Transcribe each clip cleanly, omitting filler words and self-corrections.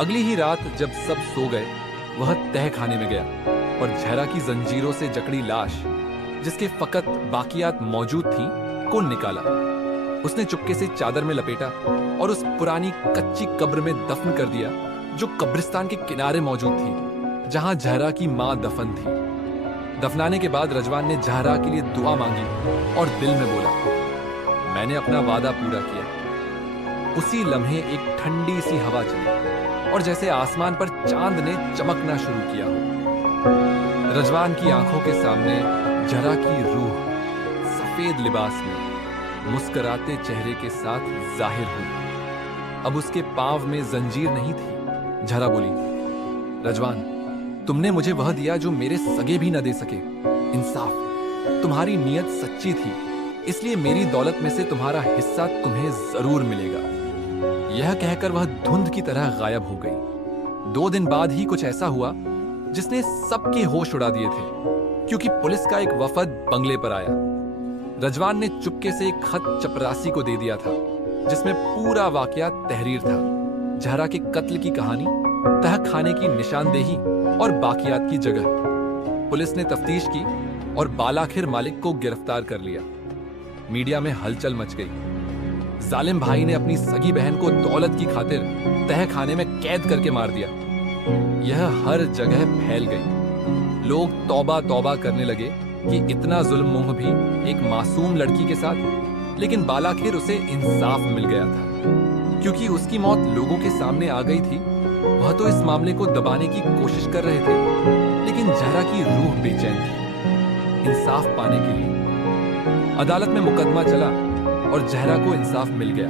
अगली ही रात जब सब सो गए, वह तह खाने में गया और जहरा की जंजीरों से जकड़ी लाश, जिसके फकत बाकियात मौजूद थी, को निकाला। उसने चुपके से चादर में लपेटा और उस पुरानी कच्ची कब्र में दफन कर दिया, जो कब्रिस्तान के किनारे मौजूद थी, जहां जहरा की मां दफन थी। दफनाने के बाद रजवान ने जहरा के लिए दुआ मांगी और दिल में बोला, मैंने अपना वादा पूरा किया। उसी लम्हे एक ठंडी सी हवा चली और जैसे आसमान पर चांद ने चमकना शुरू किया हो। रजवान की आंखों के सामने जहरा की रूह सफेद लिबास में मुस्कुराते चेहरे के साथ जाहिर हुई। अब उसके पांव में जंजीर नहीं थी। जहरा बोली, रजवान, तुमने मुझे वह दिया जो मेरे सगे भी न दे सके। इंसाफ, तुम्हारी नीयत सच्ची थी, इसलिए मेरी दौलत में से तुम्हारा हिस्सा तुम्हें जरूर मिलेगा। यह कहकर वह धुंध की तरह गायब हो गई। 2 दिन बाद ही कुछ ऐसा हुआ जिसने सबके होश उड़ा दिए थे, क्योंकि पुलिस का एक वफद बंगले पर आया। रजवान ने चुपके से एक खत चपरासी को दे दिया था, जिसमें पूरा वाकया तहरीर था। जहरा के कत्ल की कहानी, तह खाने की निशानदेही और बाकियात की जगह। पुलिस ने तफ्तीश की और बालाखिर मालिक को गिरफ्तार कर लिया। मीडिया में हलचल मच गई। जालिम भाई ने अपनी सगी बहन को दौलत की खातिर तह खाने में कैद करके मार दिया। यह हर जगह फैल गई। लोग तौबा तौबा करने लगे कि इतना जुल्म मुंह भी एक मासूम लड़की के साथ। लेकिन बालाखिर उसे इंसाफ मिल गया था, क्योंकि उसकी मौत लोगों के सामने आ गई थी। वह तो इस मामले को दबाने की कोशिश कर रहे थे, लेकिन जहरा की रूह बेचैन थी इंसाफ पाने के लिए। अदालत में मुकदमा चला और जहरा को इंसाफ मिल गया।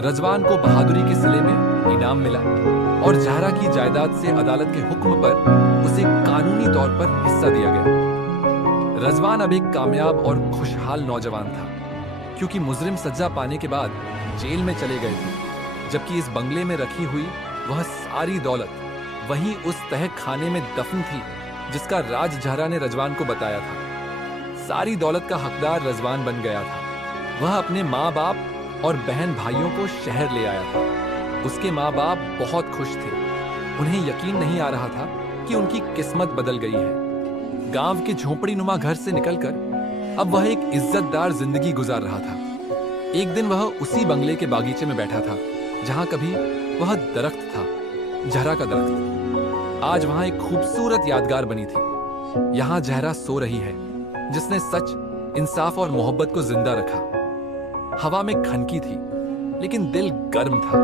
रजवान को बहादुरी के सिले में इनाम मिला और जहरा की जायदाद से अदालत के हुक्म पर उसे कानूनी तौर पर हिस्सा दिया गया। रजवान अब एक कामयाब और खुशहाल नौजवान था, क्योंकि मुजरिम सजा पाने के बाद जेल में चले गए थे, जबकि इस बंगले में रखी हुई वह सारी दौलत वहीं उस तह खाने में दफन थी, जिसका राज जहरा ने रजवान को बताया था। सारी दौलत का हकदार रजवान बन गया था। वह अपने माँ बाप और बहन भाइयों को शहर ले आया था। उसके माँ बाप बहुत खुश थे। उन्हें यकीन नहीं आ रहा था कि उनकी किस्मत बदल गई है। गांव के झोपड़ी नुमा घर से निकलकर अब वह एक इज्जतदार जिंदगी गुजार रहा था। एक दिन वह उसी बंगले के बागीचे में बैठा था, जहां कभी वह दरख्त था, जहरा का दरख्त। आज वहां एक खूबसूरत यादगार बनी थी। यहां जहरा सो रही है, जिसने सच, इंसाफ और मोहब्बत को जिंदा रखा। हवा में खनकी थी, लेकिन दिल गर्म था।